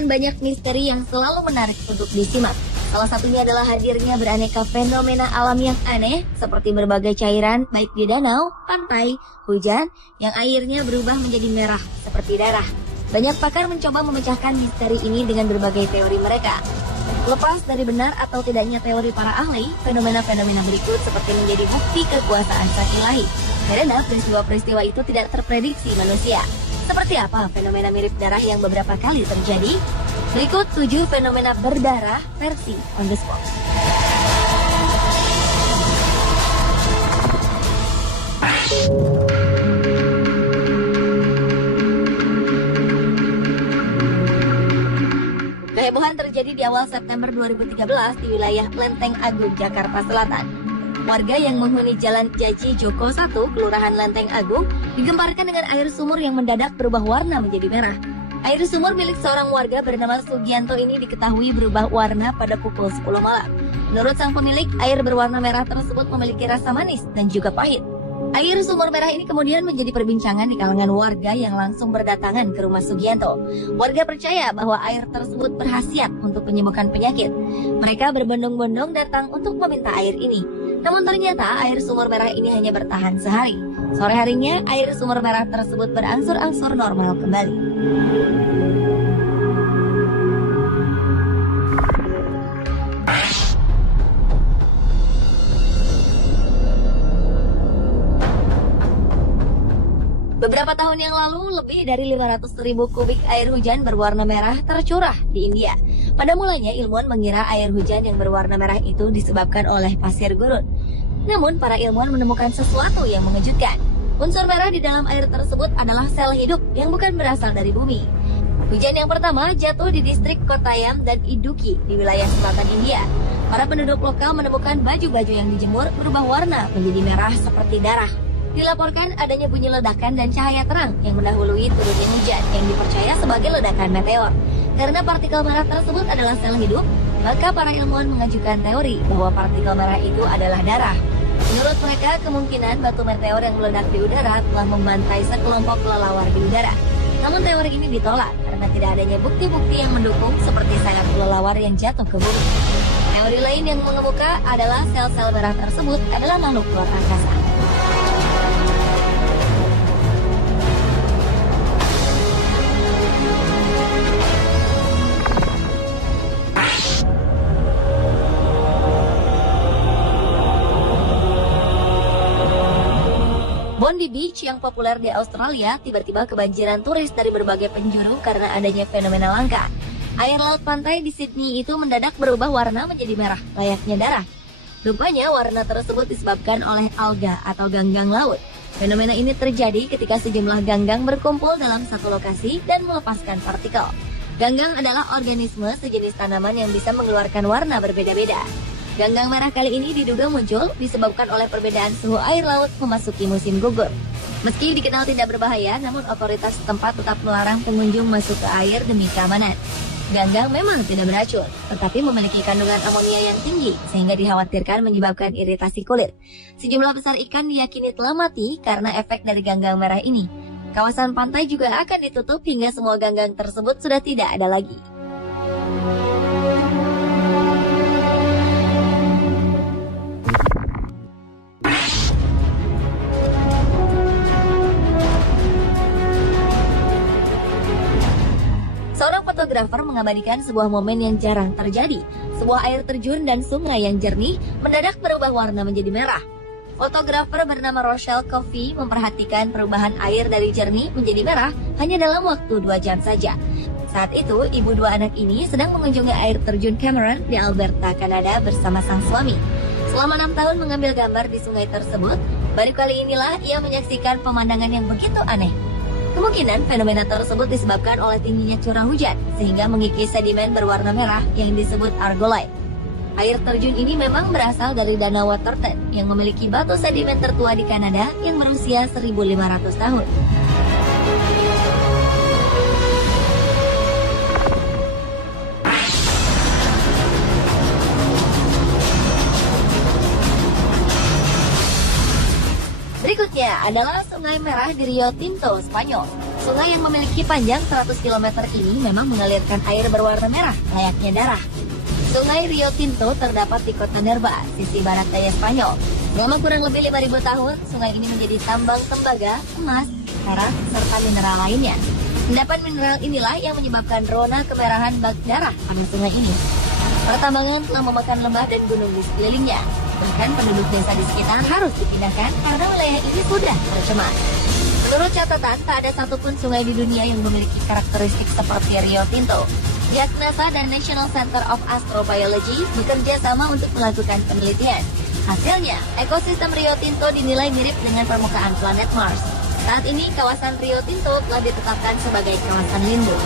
menyimpan banyak misteri yang selalu menarik untuk disimak. Salah satunya adalah hadirnya beraneka fenomena alam yang aneh, seperti berbagai cairan, baik di danau, pantai, hujan, yang airnya berubah menjadi merah, seperti darah. Banyak pakar mencoba memecahkan misteri ini dengan berbagai teori mereka. Lepas dari benar atau tidaknya teori para ahli, fenomena-fenomena berikut seperti menjadi bukti kekuasaan sang ilahi. Karena peristiwa-peristiwa itu tidak terprediksi manusia. Seperti apa fenomena mirip darah yang beberapa kali terjadi? Berikut 7 fenomena berdarah versi on the spot. Kehebohan terjadi di awal September 2013 di wilayah Lenteng Agung, Jakarta Selatan. Warga yang menghuni Jalan Jaji Joko 1, Kelurahan Lenteng Agung, digemparkan dengan air sumur yang mendadak berubah warna menjadi merah. Air sumur milik seorang warga bernama Sugianto ini diketahui berubah warna pada pukul 10 malam. Menurut sang pemilik, air berwarna merah tersebut memiliki rasa manis dan juga pahit. Air sumur merah ini kemudian menjadi perbincangan di kalangan warga yang langsung berdatangan ke rumah Sugianto. Warga percaya bahwa air tersebut berkhasiat untuk menyembuhkan penyakit. Mereka berbondong-bondong datang untuk meminta air ini. Namun ternyata air sumur merah ini hanya bertahan sehari. Sore harinya, air sumur merah tersebut berangsur-angsur normal kembali. Beberapa tahun yang lalu, lebih dari 500.000 kubik air hujan berwarna merah tercurah di India. Pada mulanya, ilmuwan mengira air hujan yang berwarna merah itu disebabkan oleh pasir gurun. Namun, para ilmuwan menemukan sesuatu yang mengejutkan. Unsur merah di dalam air tersebut adalah sel hidup yang bukan berasal dari bumi. Hujan yang pertama jatuh di distrik Kottayam dan Idukki di wilayah selatan India. Para penduduk lokal menemukan baju-baju yang dijemur berubah warna menjadi merah seperti darah. Dilaporkan adanya bunyi ledakan dan cahaya terang yang mendahului turunnya hujan yang dipercaya sebagai ledakan meteor. Karena partikel merah tersebut adalah sel hidup, maka para ilmuwan mengajukan teori bahwa partikel merah itu adalah darah. Menurut mereka, kemungkinan batu meteor yang meledak di udara telah membantai sekelompok kelelawar di udara. Namun teori ini ditolak karena tidak adanya bukti-bukti yang mendukung seperti sayap kelelawar yang jatuh ke bumi. Teori lain yang mengemuka adalah sel-sel merah tersebut adalah makhluk luar angkasa. Bondi Beach yang populer di Australia tiba-tiba kebanjiran turis dari berbagai penjuru karena adanya fenomena langka. Air laut pantai di Sydney itu mendadak berubah warna menjadi merah, layaknya darah. Rupanya warna tersebut disebabkan oleh alga atau ganggang laut. Fenomena ini terjadi ketika sejumlah ganggang berkumpul dalam satu lokasi dan melepaskan partikel. Ganggang adalah organisme sejenis tanaman yang bisa mengeluarkan warna berbeda-beda. Ganggang merah kali ini diduga muncul disebabkan oleh perbedaan suhu air laut memasuki musim gugur. Meski dikenal tidak berbahaya, namun otoritas setempat tetap melarang pengunjung masuk ke air demi keamanan. Ganggang memang tidak beracun, tetapi memiliki kandungan amonia yang tinggi sehingga dikhawatirkan menyebabkan iritasi kulit. Sejumlah besar ikan diyakini telah mati karena efek dari ganggang merah ini. Kawasan pantai juga akan ditutup hingga semua ganggang tersebut sudah tidak ada lagi. Seorang fotografer mengabadikan sebuah momen yang jarang terjadi. Sebuah air terjun dan sungai yang jernih mendadak berubah warna menjadi merah. Fotografer bernama Rochelle Coffey memperhatikan perubahan air dari jernih menjadi merah hanya dalam waktu 2 jam saja. Saat itu, ibu 2 anak ini sedang mengunjungi air terjun Cameron di Alberta, Kanada bersama sang suami. Selama 6 tahun mengambil gambar di sungai tersebut, baru kali inilah ia menyaksikan pemandangan yang begitu aneh. Kemungkinan fenomena tersebut disebabkan oleh tingginya curah hujan, sehingga mengikis sedimen berwarna merah yang disebut argolite. Air terjun ini memang berasal dari Danau Waterton yang memiliki batu sedimen tertua di Kanada yang berusia 1.500 tahun. Berikutnya adalah Sungai Merah di Rio Tinto, Spanyol. Sungai yang memiliki panjang 100 km ini memang mengalirkan air berwarna merah, layaknya darah. Sungai Rio Tinto terdapat di kota Nerva, sisi barat daya Spanyol. Selama kurang lebih 5.000 tahun, sungai ini menjadi tambang tembaga, emas, perak, serta mineral lainnya. Endapan mineral inilah yang menyebabkan rona kemerahan bak darah pada sungai ini. Pertambangan telah memakan lembah dan gunung di sekelilingnya. Bahkan penduduk desa di sekitar harus dipindahkan karena wilayah ini sudah tercemar. Menurut catatan, tak ada satupun sungai di dunia yang memiliki karakteristik seperti Rio Tinto. Pihak NASA dan National Center of Astrobiology bekerja sama untuk melakukan penelitian. Hasilnya, ekosistem Rio Tinto dinilai mirip dengan permukaan planet Mars. Saat ini, kawasan Rio Tinto telah ditetapkan sebagai kawasan lindung.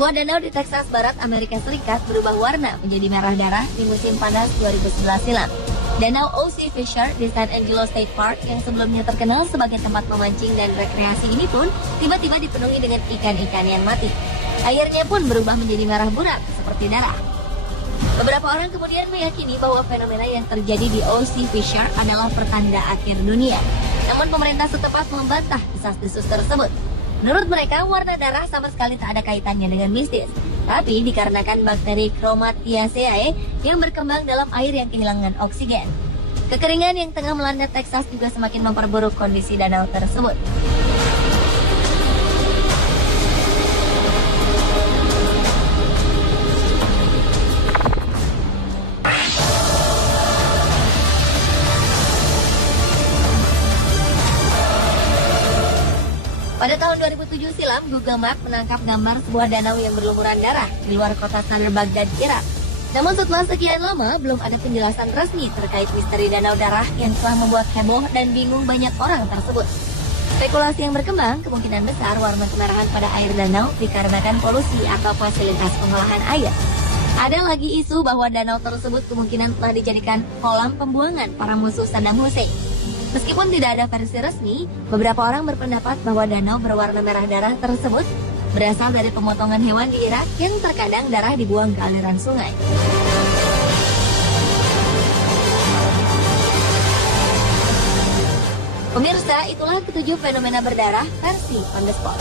Sebuah danau di Texas Barat, Amerika Serikat berubah warna menjadi merah darah di musim panas 2011 silam. Danau O.C. Fisher di San Angelo State Park yang sebelumnya terkenal sebagai tempat memancing dan rekreasi ini pun tiba-tiba dipenuhi dengan ikan-ikan yang mati. Airnya pun berubah menjadi merah burak seperti darah. Beberapa orang kemudian meyakini bahwa fenomena yang terjadi di O.C. Fisher adalah pertanda akhir dunia. Namun pemerintah setempat membantah desas-desus tersebut. Menurut mereka, warna darah sama sekali tak ada kaitannya dengan mistis, tapi dikarenakan bakteri Chromatiaceae yang berkembang dalam air yang kehilangan oksigen. Kekeringan yang tengah melanda Texas juga semakin memperburuk kondisi danau tersebut. Pada tahun 2007 silam, Google Maps menangkap gambar sebuah danau yang berlumuran darah di luar kota Sadr Baghdad, Irak. Namun setelah sekian lama, belum ada penjelasan resmi terkait misteri danau darah yang telah membuat heboh dan bingung banyak orang tersebut. Spekulasi yang berkembang, kemungkinan besar warna kemerahan pada air danau dikarenakan polusi atau fasilitas pengolahan air. Ada lagi isu bahwa danau tersebut kemungkinan telah dijadikan kolam pembuangan para musuh Saddam Hussein. Meskipun tidak ada versi resmi, beberapa orang berpendapat bahwa danau berwarna merah darah tersebut berasal dari pemotongan hewan di Irak yang terkadang darah dibuang ke aliran sungai. Pemirsa, itulah ketujuh fenomena berdarah versi On The Spot.